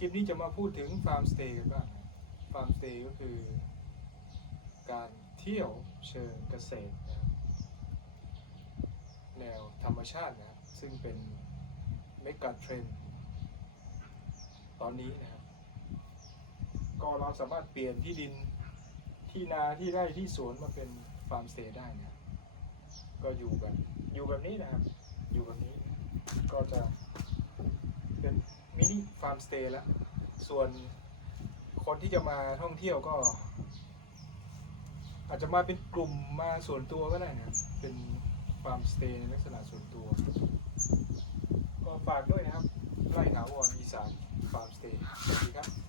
คลิปนี้จะมาพูดถึงฟาร์มสเตย์กันบ้างนะฟาร์มสเตย์ก็คือ การเที่ยวเชิงเกษตรนะแนวธรรมชาตินะครับซึ่งเป็นเมกะเทรนด์ตอนนี้นะครับ ก็เราสามารถเปลี่ยนที่ดินที่นาที่ไร่ที่สวนมาเป็นฟาร์มสเตย์ได้นะก็อยู่แบบอยู่แบบนี้นะครับ อยู่แบบนี้ก็จะเป็น มินิฟาร์มสเตย์แล้ว ส่วนคนที่จะมาท่องเที่ยวก็ อาจจะมาเป็นกลุ่มมาส่วนตัวก็ได้นะเป็นฟาร์มสเตย์ในลักษณะส่วนตัว ก็ฝากด้วยนะครับไร่หนาวรอีสานฟาร์มสเตย์สวัสดีครับ